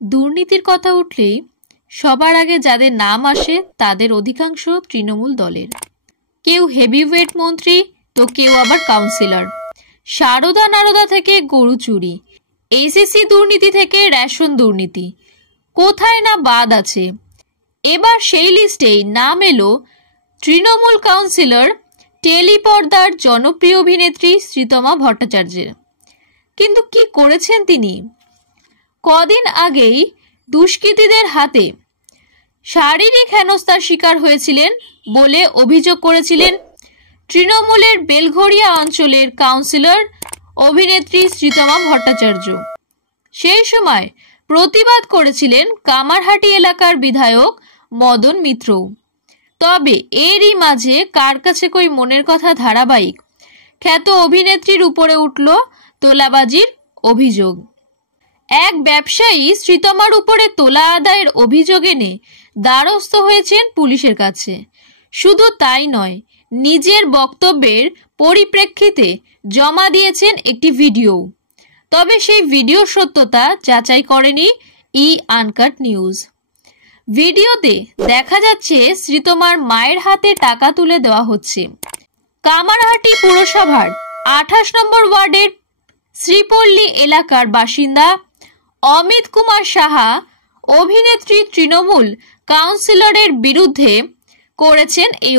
দুর্নীতির কথা উঠলেই সবার আগে যাদের নাম আসে তাদের অধিকাংশ তৃণমূল দলের। কেউ হেভিওয়েট মন্ত্রী তো কেউ আবার কাউন্সিলর। সারদা নারদা থেকে গরু চুরি, এসএসসি দুর্নীতি থেকে রেশন দুর্নীতি, কোথায় না বাদ আছে। এবার সেই লিস্টেই নাম এলো তৃণমূল কাউন্সিলর টেলিপর্দার জনপ্রিয় অভিনেত্রী শ্রীতমা ভট্টাচার্যের। কিন্তু কি করেছেন তিনি? কদিন আগেই দুষ্কৃতীদের হাতে শারীরিক হেনস্থার শিকার হয়েছিলেন বলে অভিযোগ করেছিলেন তৃণমূলের বেলঘরিয়া অঞ্চলের কাউন্সিলর অভিনেত্রী শ্রীতমা ভট্টাচার্য। সেই সময় প্রতিবাদ করেছিলেন কামারহাটি এলাকার বিধায়ক মদন মিত্রও। তবে এরই মাঝে কার কাছে কই মনের কথা ধারাবাহিক খ্যাত অভিনেত্রীর উপরে উঠল তোলাবাজির অভিযোগ। এক ব্যবসায়ী শ্রীতমার উপরে তোলা আদায়ের অভিযোগ এনে দ্বারস্থ হয়েছেন পুলিশের কাছে। শুধু তাই নয়, নিজের বক্তব্যের পরিপ্রেক্ষিতে জমা দিয়েছেন একটি ভিডিও। তবে সেই ভিডিওর সত্যতা যাচাই করেনি আনকাট নিউজ। ভিডিওতে দেখা যাচ্ছে শ্রীতমার মায়ের হাতে টাকা তুলে দেওয়া হচ্ছে। কামারহাটি পুরসভার 28 নম্বর ওয়ার্ডের শ্রীপল্লী এলাকার বাসিন্দা অমিত কুমার সাহা অভিনেত্রী তৃণমূল কাউন্সিলরের বিরুদ্ধে করেছেন এই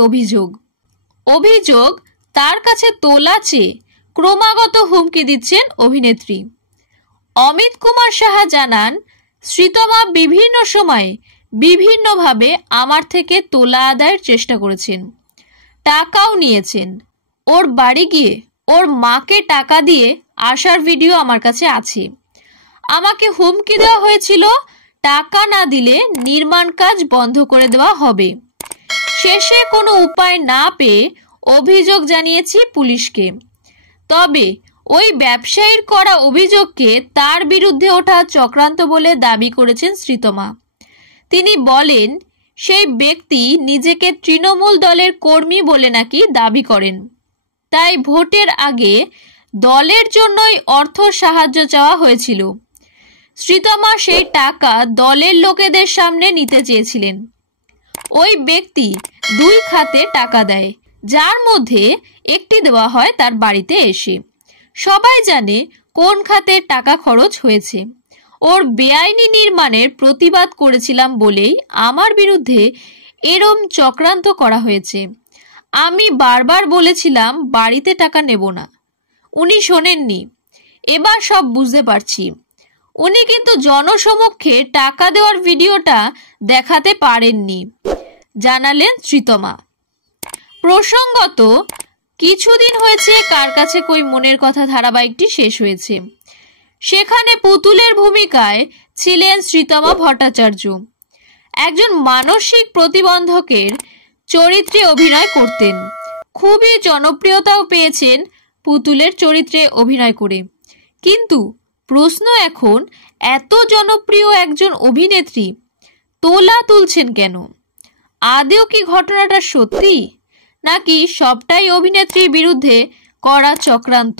অভিযোগ তার কাছে তোলা চেয়ে ক্রমাগত হুমকি দিচ্ছেন অভিনেত্রী। অমিত কুমার সাহা জানান, শ্রীতমা বিভিন্ন সময়ে বিভিন্নভাবে আমার থেকে তোলা আদায়ের চেষ্টা করেছেন, টাকাও নিয়েছেন। ওর বাড়ি গিয়ে ওর মাকে টাকা দিয়ে আসার ভিডিও আমার কাছে আছে। আমাকে হুমকি দেওয়া হয়েছিল টাকা না দিলে নির্মাণ কাজ বন্ধ করে দেওয়া হবে। শেষে কোনো উপায় না পেয়ে অভিযোগ জানিয়েছি পুলিশকে। তবে ওই ব্যবসায়ীর করা অভিযোগকে তার বিরুদ্ধে ওঠা চক্রান্ত বলে দাবি করেছেন শ্রীতমা। তিনি বলেন, সেই ব্যক্তি নিজেকে তৃণমূল দলের কর্মী বলে নাকি দাবি করেন, তাই ভোটের আগে দলের জন্যই অর্থ সাহায্য চাওয়া হয়েছিল। শ্রীতমা সেই টাকা দলের লোকেদের সামনে নিতে চেয়েছিলেন। ওই ব্যক্তি 2 খাতে টাকা দেয়, যার মধ্যে একটি দেওয়া হয় তার বাড়িতে এসে। সবাই জানে কোন খাতে টাকা খরচ হয়েছে। ওর বেআইনি নির্মাণের প্রতিবাদ করেছিলাম বলেই আমার বিরুদ্ধে এরম চক্রান্ত করা হয়েছে। আমি বারবার বলেছিলাম বাড়িতে টাকা নেব না, উনি শোনেননি। এবার সব বুঝতে পারছি। উনি কিন্তু জনসমক্ষে টাকা দেওয়ার ভিডিওটা দেখাতে পারেননি, জানালেন শ্রীতমা। প্রসঙ্গত, কিছুদিন হয়েছে কার কাছে কই মনের কথা ধারাবাহিকটি শেষ হয়েছে। সেখানে পুতুলের ভূমিকায় ছিলেন শ্রীতমা ভট্টাচার্য। একজন মানসিক প্রতিবন্ধকের চরিত্রে অভিনয় করতেন। খুবই জনপ্রিয়তাও পেয়েছেন পুতুলের চরিত্রে অভিনয় করে। কিন্তু প্রশ্ন এখন, এত জনপ্রিয় একজন অভিনেত্রী তোলা তুলছেন কেন? আদৌ কি ঘটনাটা সত্যি, নাকি সবটাই অভিনেত্রীর বিরুদ্ধে করা চক্রান্ত?